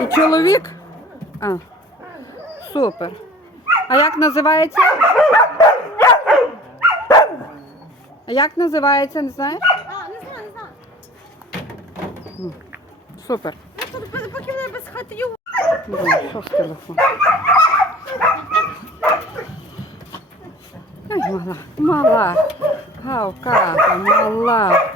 І чоловік? А. Супер. А як називається? А як називається, не знаєш? А, не знаю, не знаю. Супер. Що з телефон? Ай, мала, мала. Мала.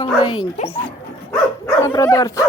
маленький. Лабрадорчик.